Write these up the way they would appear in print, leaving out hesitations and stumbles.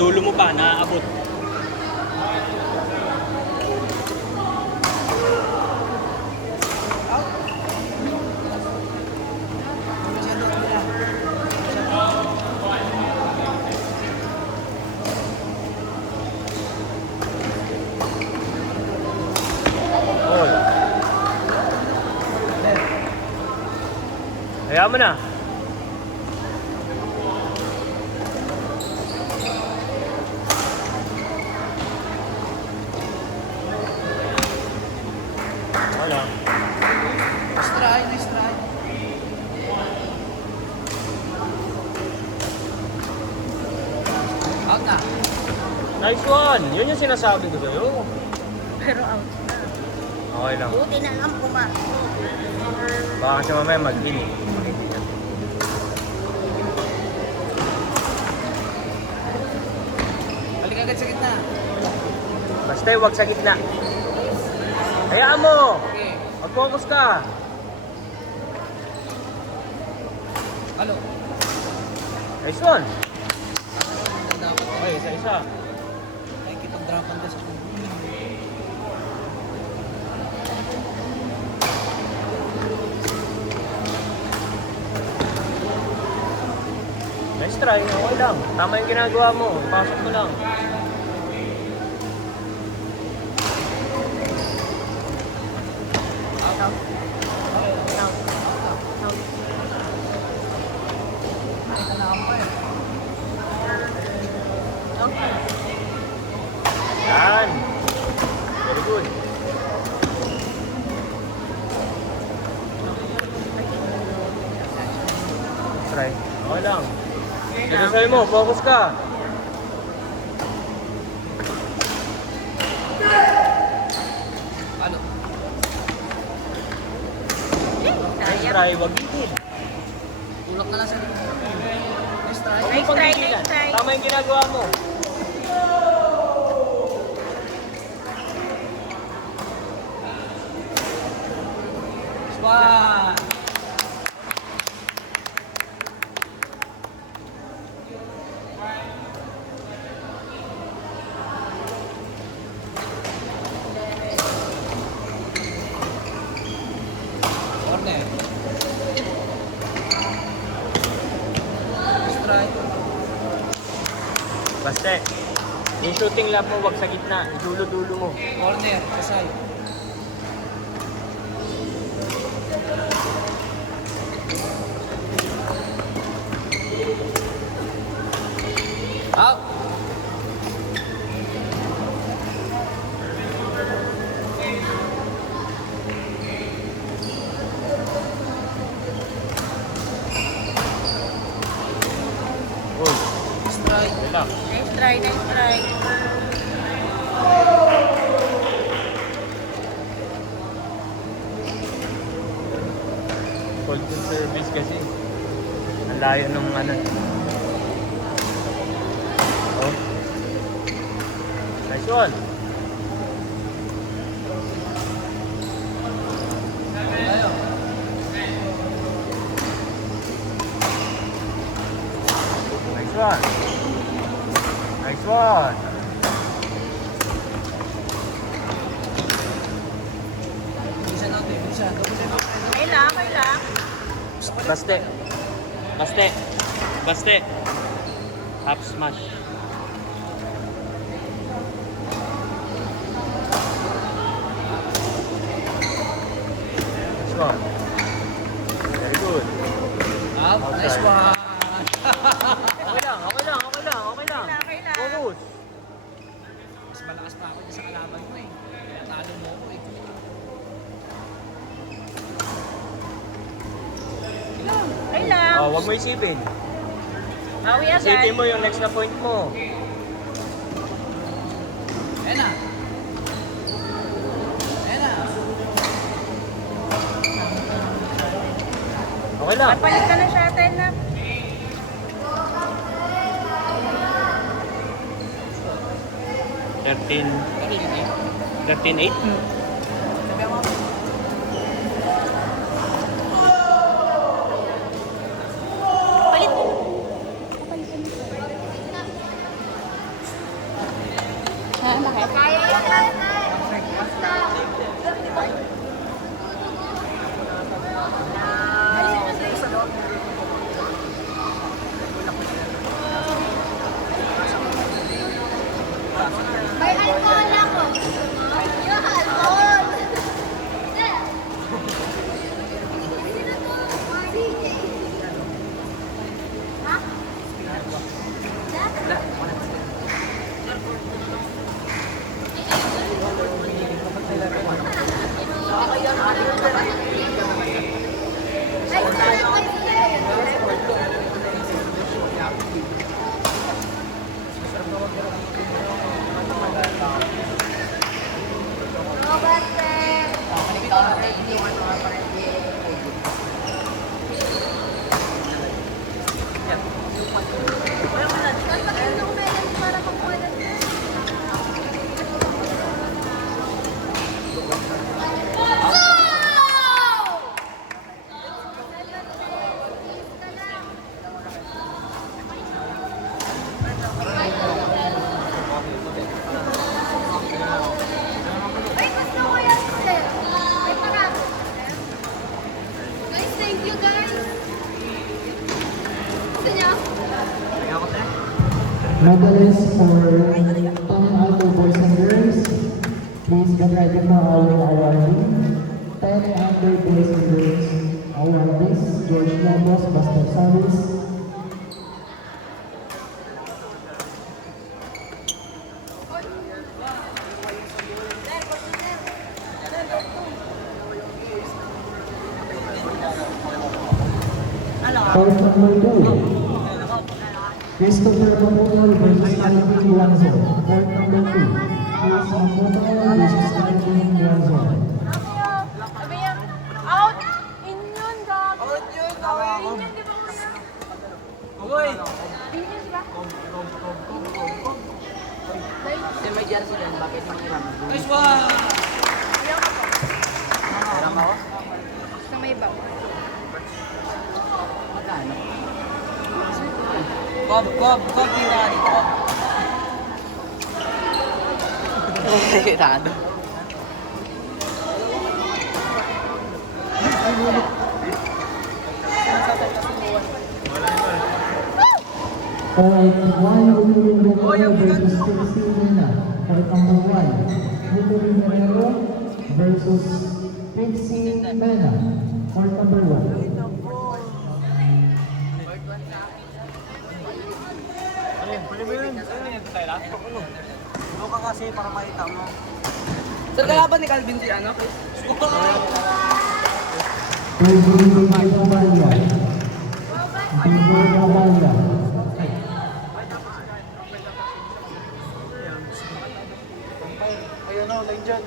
dulo mo pa, naaabot. Kaya mo na. Wala. Nice try, nice try. Out na. Nice one! Yun yung sinasabi ko sa'yo. Pero out na. Okay lang. Buti na lang pumasok. Baka kasi mamaya mag-in eh. Balik agad sa gitna. Basta huwag sa gitna. Hayaan mo! Okay. Mag-focus ka! Halo. Nice one! Dapat Okay, isa-isa. ay kitang-drapan ka sa Nice try, okay lang. Tama yung ginagawa mo. Pasok mo lang. Out. Okay, out. Out. Out. Yan! Very good. Try. Okay lang. Ito sa'yo mo, focus ka. Halo. Nice try, wag gigil. Tulak na lang sa gitna. Nice try. Huwag Nice mong try, paggigilan. nice try. Tama yung ginagawa mo. Squad. Corner. Nice try. Basta, yung shooting lap mo, wag sa gitna. Dulo-dulo mo. Corner. Kasay. Out. Uy, Nice try. relax. Nice try, nice try. Cold service kasi. Ang layo nung ano. Oh. Nice one. Tayo. Nice one. Nice one. Bilisan natin. Bilisan. Okay lang, okay lang. Baste. Baste. Baste. Half smash. Nice one. Very good. Out. Nice Outside. one. Okay lang, okay lang, okay lang, okay lang. Okay lang. Focus. Mas malakas pa ako dyan sa kalaban mo eh. Kaya talo mo ako eh. Okay lang. Oh, wag mo isipin. Bawi agad. Isipin mo yung next na point mo. Ayan na. Ayan na. Okay lang. Papalit ka na siya, Ten na. Thirteen, 13-8. Sabi ako. Palit. May alcohol ako. Yung alcohol. Sino to? CJ. Ha? Ay, sarap Ay, gusto ko yan, sir. Ay, marami. Guys, thank you, guys. Gusto niyo? Medalists for Tommy Alto Boys and Girls. Please get ready for our awarding. 10 under Boys and Girls awardees. George Lobos, Buster Saris. Court number 2. Christopher Maputol versus Alvin Lanzo. Court number 2. Chris Maputol versus Alvin Lanzo. Sabi niya, out! In yun, gago. Out yun, in yun, di ba kuya? Uy! In yun, di ba? Nice one! Sa may baw. Cob, tingnan dito. Tirado. Court 1, Nicolin Guerrero versus Trixie Mena. Court number 1, Nicolin Guerrero versus Trixie Mena. Court number 1. Sir, kalaban ni Calvin si ano? Bibor Cabalya. Bibor Cabalya. Ayun o, line dyan.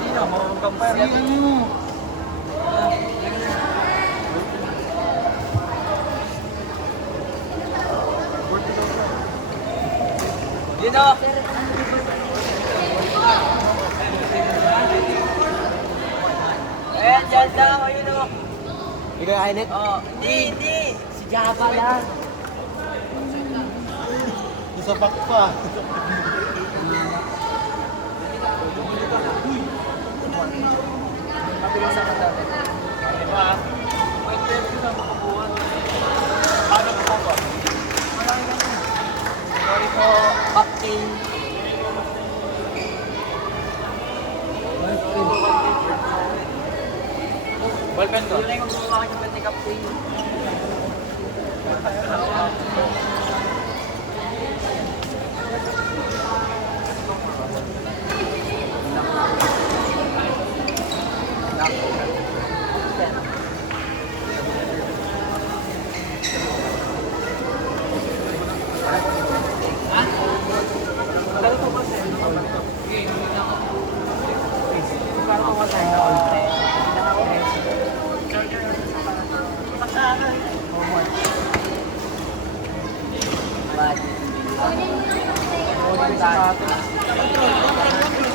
Sino? Mag-compare. Yun o! Ayan, dyan lang. Ayun o. Ikaw kainit? Oh, hindi. Si Java lang. Isa pa pa. Diba? May interview na makabuhan. Paano po ba? Sorry po, Captain. Ballpen ko. Yun lang yung gumawa ka ng Captain.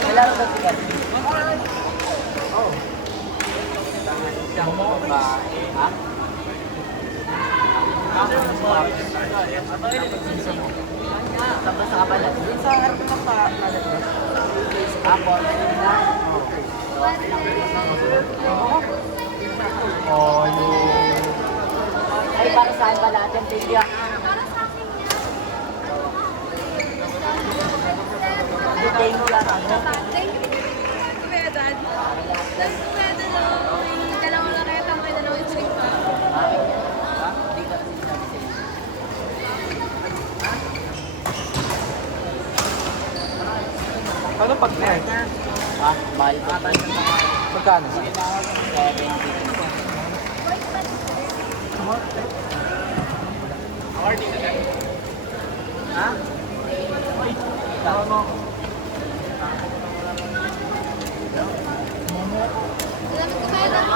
Kailangan ba siya? Ha? Tapos sa kabalat. Sa harap ng pa. Oh, yung... Ay, para saan ba lahat yung tigya? Para sa akin yan. Thank you lang ano? Thank you. Kuya Dad. Tapos kuya Dad, may dalawang laketa, may dalawang string pa. Hindi ka sinasabi sa inyo. Ano pag night? Ah, mahal pa. Magkano? 70. Ha? Salamat kuya Dad.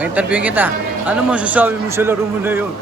May interview kita. Ano mo sasabi mo sa laro mo na yun?